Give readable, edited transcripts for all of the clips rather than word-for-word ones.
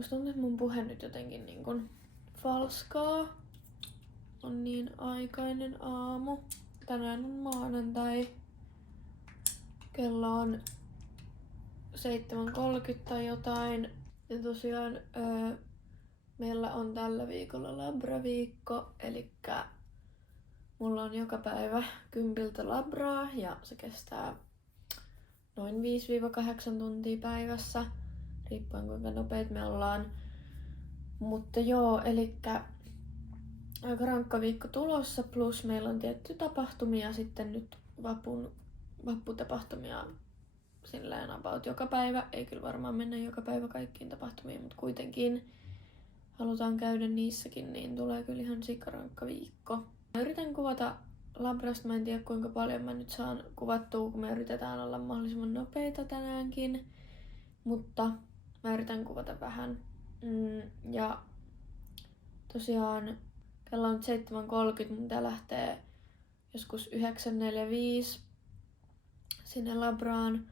Musta tuntuu, että mun puhe nyt jotenkin niin kun falskaa. On niin aikainen aamu. Tänään on maanantai. Kello on 7:30 tai jotain. Ja tosiaan meillä on tällä viikolla labraviikko. Elikkä mulla on joka päivä 10 labraa ja se kestää noin 5-8 tuntia päivässä. Riippuen kuinka nopeet me ollaan. Mutta joo, elikkä aika rankka viikko tulossa, plus meillä on tietty tapahtumia sitten nyt vapputapahtumia silleen about joka päivä. Ei kyllä varmaan mennä joka päivä kaikkiin tapahtumiin, mutta kuitenkin halutaan käydä niissäkin, niin tulee kyllä ihan sikarankka viikko. Mä yritän kuvata labrasta, mä en tiedä kuinka paljon mä nyt saan kuvattua, kun me yritetään olla mahdollisimman nopeita tänäänkin. Mutta mä yritän kuvata vähän. Ja tosiaan kello on 7:30, mun pitää lähtee joskus 9:45 sinne labraan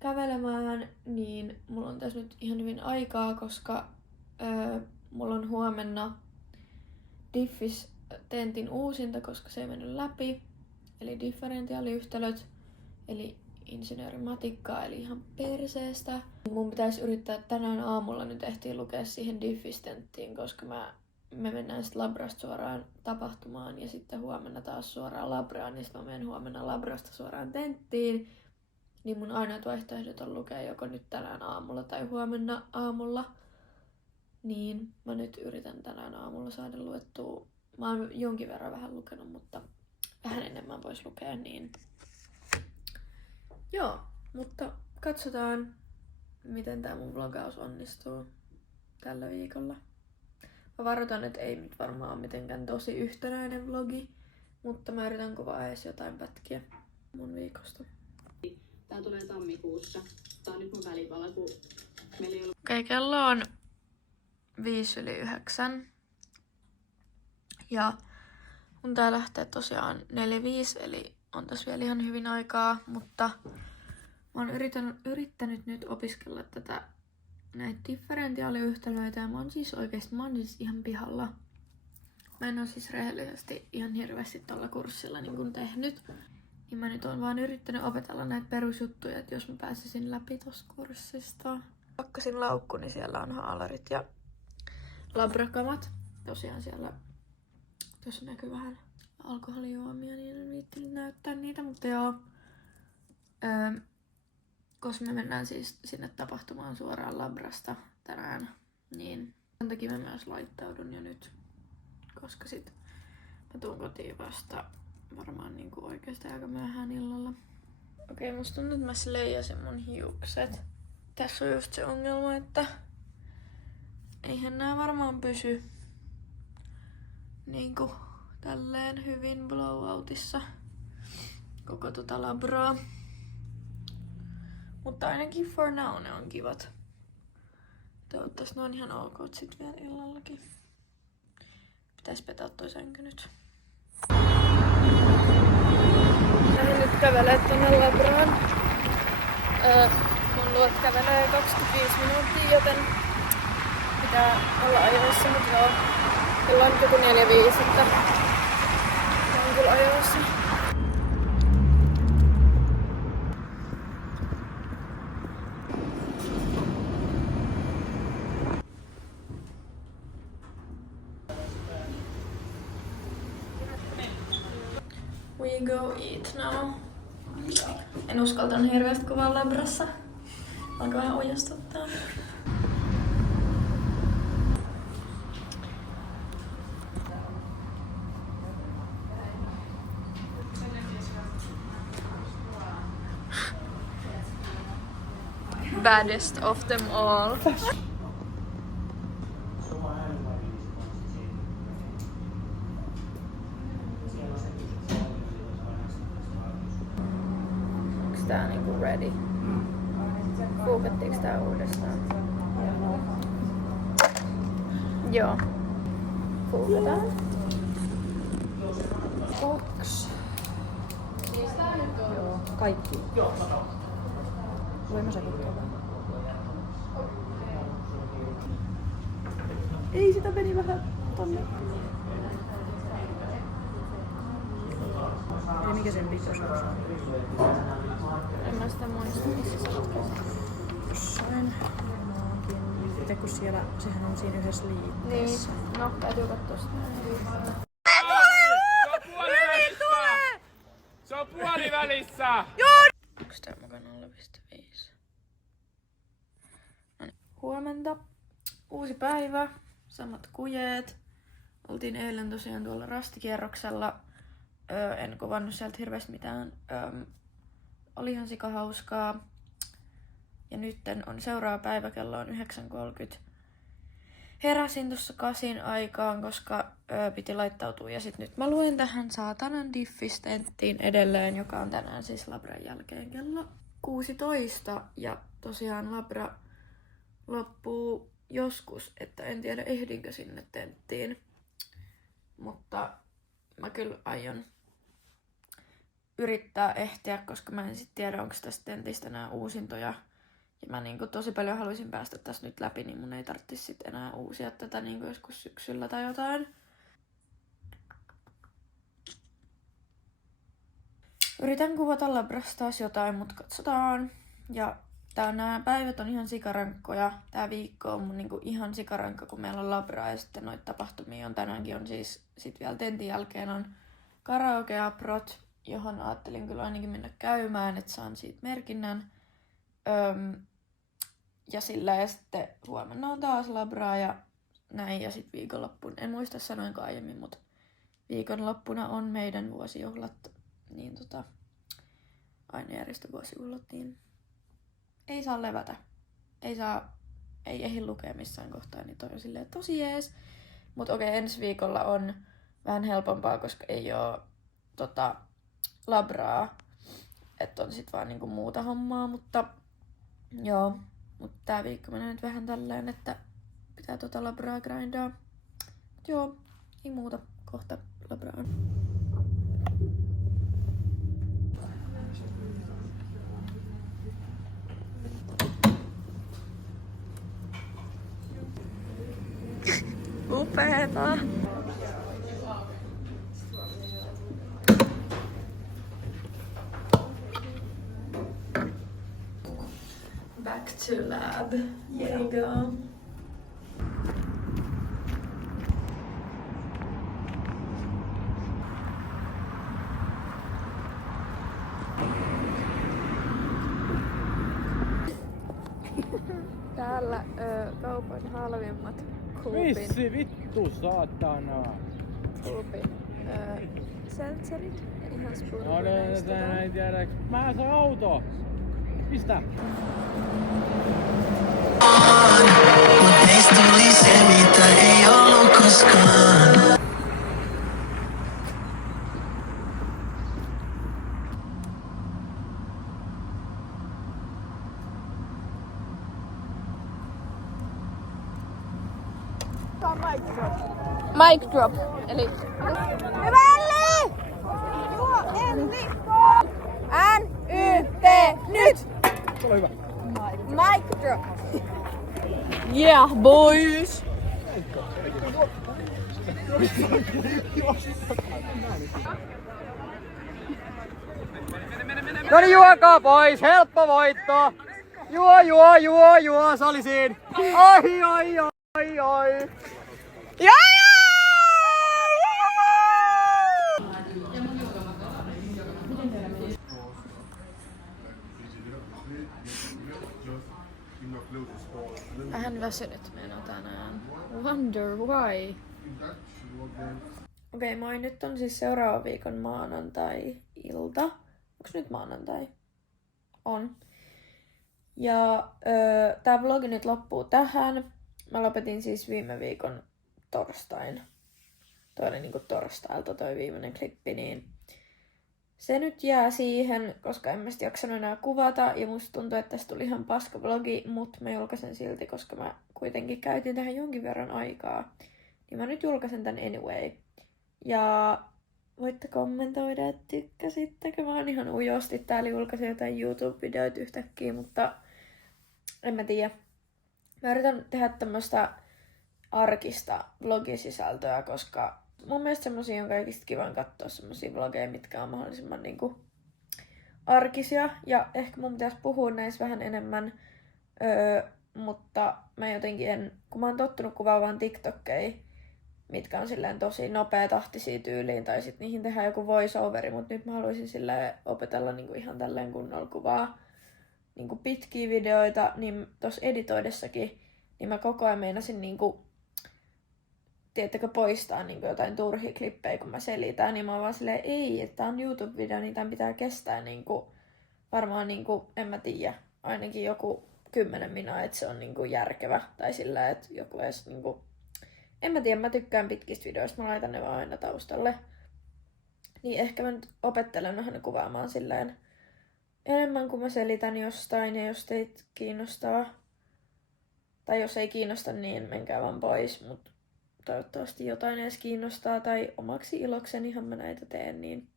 kävelemään, niin mulla on tässä nyt ihan hyvin aikaa, koska mulla on huomenna diffis-tentin uusinta, koska se ei mennyt läpi, eli differentiaaliyhtälöt, eli insinöörimatikkaa, eli ihan perseestä. Mun pitäisi yrittää tänään aamulla nyt ehtiä lukea siihen diffistenttiin, koska me mennään sitten labrasta suoraan tapahtumaan ja sitten huomenna taas suoraan labraan, niin sitten mä menen huomenna labrasta suoraan tenttiin. Niin mun ainoat vaihtoehdot on lukea joko nyt tänään aamulla tai huomenna aamulla. Niin mä nyt yritän tänään aamulla saada luettua. Mä oon jonkin verran vähän lukenut, mutta vähän enemmän vois lukea, niin joo, mutta katsotaan, miten tää mun vlogaus onnistuu tällä viikolla. Mä varoitan, että ei nyt varmaan ole mitenkään tosi yhtenäinen vlogi, mutta mä yritän kuvaa edes jotain pätkiä mun viikosta. Tää tulee tammikuussa. Tää on nyt mun välipala, kun meillä ei ollut... Okei, kello on 8:05. Ja mun tää lähtee tosiaan 4:05, eli on tässä vielä ihan hyvin aikaa, mutta mä oon yrittänyt nyt opiskella näitä differentiaaliyhtälöitä ja mä oon siis ihan pihalla. Mä en oo siis rehellisesti ihan hirveästi tuolla kurssilla niin kun tehnyt. Niin mä nyt oon vaan yrittänyt opetella näitä perusjuttuja, että jos mä pääsisin läpi tosta kurssista. Pakkasin laukku, niin siellä on haalarit ja labrakamat. Tosiaan siellä, tuossa näkyy vähän alkoholijuomia, niin en viittinyt näyttää niitä, mutta joo. Koska me mennään siis sinne tapahtumaan suoraan labrasta tänään, niin sen takia mä myös laittaudun jo nyt, koska sit mä tuun kotiin vasta varmaan niinku oikeesti aika myöhään illalla. Okei, musta tuntuu, että mä sleijasin mun hiukset. Tässä on just se ongelma, että eihän nää varmaan pysy niinku tälleen hyvin blowoutissa koko tota labraa. Mutta ainakin for now ne on kivat. Toivottavasti ne on ihan ok sit vielä illallakin. Pitäis petaa toi sänky nyt. Lähdin nyt kävelee tonne labraan. Mun luot kävelee 25 minuuttia, joten pitää olla ajoissa, mutta joo. Kello on joku 4:05, että on kyllä ajoissa. We go eat now. En uskaltanut hirveästi kuvaa labrassa. Alkaa vähän ojastuttaa. Baddest of them all. Onks tää niinku ready? Fuukattiiks tää uudestaan? Joo. Fuukataan. 2. Joo, kaikki. Voin mä sekoittaa. Ei, sitä meni vähän tonne. Eli mikä sen pitoisuus on? En mä sitä muista, missä sä oot Jossain. Varmaankin. Itse kun siellä, sehän on siinä yhdessä liitteessä. Niin, no täytyy katsoa sitä. Se on puolivälissä! Onks tää mukaan 0,5? Huomenta. Uusi päivä. Samat kujeet. Oltiin eilen tosiaan tuolla rastikierroksella. En kuvannut sieltä hirveästi mitään. Oli ihan sika hauskaa. Ja nytten on seuraava päivä, kello on 9.30. Heräsin tuossa 8 aikaan, koska piti laittautua. Ja sit nyt mä luen tähän saatanan diffistenttiin edelleen, joka on tänään siis labran jälkeen kello 16. Ja tosiaan labra loppuu joskus, että en tiedä ehdinkö sinne tenttiin. Mutta mä kyllä aion yrittää ehtiä, koska mä en sit tiedä, onko tästä tentistä enää uusintoja. Ja mä niinku tosi paljon haluaisin päästä tässä nyt läpi, niin mun ei tarvitsisi sit enää uusia tätä niinku joskus syksyllä tai jotain. Yritän kuvata labrasta taas jotain, mutta katsotaan. Ja nää päivät on ihan sikarankkoja. Tää viikko on mun niinku ihan sikarankka, kun meillä on labraa ja sitten noita tapahtumia on tänäänkin. On siis sit vielä tentin jälkeen on karaoke-aprot, johon ajattelin kyllä ainakin mennä käymään, että saan siitä merkinnän. Ja sillä ja sitten huomenna on taas labraa ja näin ja sitten viikonloppuun. En muista sanoinko aiemmin, mutta viikonloppuna on meidän vuosijuhlat. Niin ainejärjestövuosijuhlat, niin ei saa levätä. Ei ehdi lukea missään kohtaa, niin toi on silleen tosi jees. Mut okei, ensi viikolla on vähän helpompaa, koska ei oo labraa. Että on sit vaan niinku muuta hommaa, mutta joo. Mut tää viikko menee nyt vähän tälleen, että pitää labraa grindaa. Mut joo, ei muuta. Kohta labraan. Upeeta! Back to lab. Here you go. Täällä kaupan halvimmat Coopin. Missi vittu saatana! Coopin seltserit. Ihan No spurveista. ei tiedä. Mä saan auto! Pistä! Meistä tuli se, mitä ei ollut koskaan. Mic drop. Eli Hyvälli! Juho, Elli! N-Y-T, nyt! Ole hyvä. Mic drop. yeah, boys! No niin, juokaa pois! Helppo voitto! Juo! Se oli siinä! Ai! Vähän väsynyt meno tänään. Wonder why. Okei, moi. Nyt on siis seuraavan viikon maanantai-ilta. Onks nyt maanantai? On. Ja tää vlogi nyt loppuu tähän. Mä lopetin siis viime viikon torstain. Toi oli niinku torstailta toi viimeinen klippi, niin se nyt jää siihen, koska en mä sit jaksanut enää kuvata ja musta tuntuu, että tästä tuli ihan paska vlogi, mut mä julkaisen silti, koska mä kuitenkin käytin tähän jonkin verran aikaa. Niin mä nyt julkaisen tän anyway. Ja voitte kommentoida, että tykkäsittekö. Mä oon ihan ujosti täällä julkaisin jotain YouTube-videoita yhtäkkiä, mutta en mä tiedä. Mä yritän tehdä tämmöstä arkista vlogisisältöä, koska mun mielestä semmosia on kaikista kivan katsoa semmosia vlogeja, mitkä on mahdollisimman niinku arkisia. Ja ehkä mun pitäisi puhua näissä vähän enemmän, mutta mä jotenkin kun mä oon tottunut kuvaamaan TikTokkeja, mitkä on silleen tosi nopeatahtisia tyyliin, tai sit niihin tehdään joku voiceoveri, mutta nyt mä haluaisin silleen opetella niinku ihan tälleen kunnolla kuvaa niinku pitkiä videoita, niin tossa editoidessakin, niin mä koko ajan meinasin niinku, tiedättekö, poistaa niinku jotain turhia klippejä, kun mä selitän, niin mä oon vaan silleen, ei, että tää on YouTube-video, niin tän pitää kestää niinku, varmaan niinku, en mä tiedä, ainakin joku 10 minuuttia, että se on niinku järkevä, tai sillä, että joku edes niinku, en mä tiedä, mä tykkään pitkistä videoista, mä laitan ne vaan aina taustalle. Niin ehkä mä nyt opettelen vähän kuvaamaan silleen enemmän, kun mä selitän jostain, ja jos teitä kiinnostaa, tai jos ei kiinnosta, niin menkää vaan pois, mutta toivottavasti jotain edes kiinnostaa, tai omaksi iloksenihan mä näitä teen, niin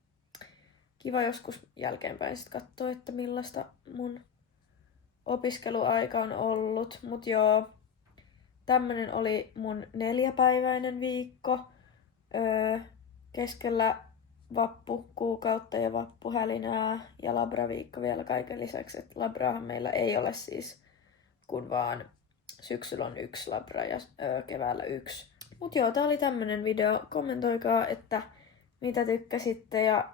kiva joskus jälkeenpäin sit katsoa, että millaista mun opiskeluaika on ollut, mut joo, tämmönen oli mun 4-päiväinen viikko keskellä vappukuukautta ja vappuhälinää ja labraviikko vielä kaiken lisäksi. Et labraahan meillä ei ole siis, kun vaan syksyllä on 1 labra ja keväällä 1. Mut joo, tää oli tämmönen video. Kommentoikaa, että mitä tykkäsitte ja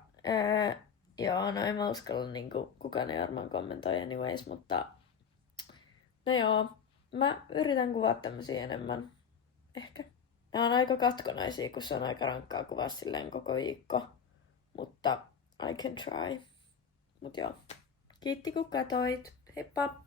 joo, no en mä uskalla, niinku, kukaan ei varmaan kommentoi anyways, mutta no joo. Mä yritän kuvaa tämmösiä enemmän. Ehkä. Nämä on aika katkonaisia, kun se on aika rankkaa kuvaa silleen koko viikko. Mutta I can try. Mut joo. Kiitti kun katsoit. Heippa!